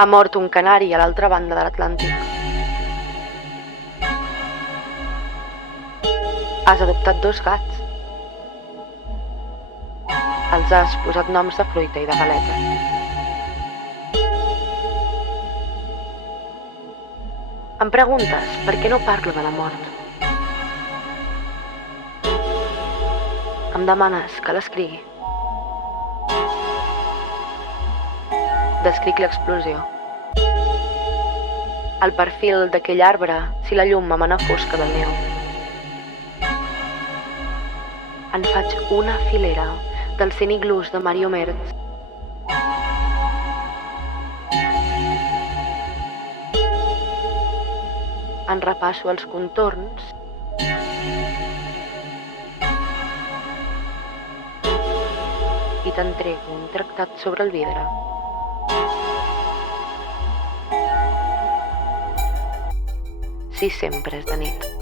Ha mort un canari a l'altra banda de l'Atlàntic. Has adoptat 2 gats. Els has posat noms de fruita i de galeta. Em preguntes per què no parlo de la mort. Em demanes que l'escrigui. Descric l'explosió. El perfil d'aquell arbre si la llum emana fosca del neu. En faig una filera del cine iglús de Mario Merz. En repasso els contorns i t'entrego un tractat sobre el vidre. Si sempre és de nit.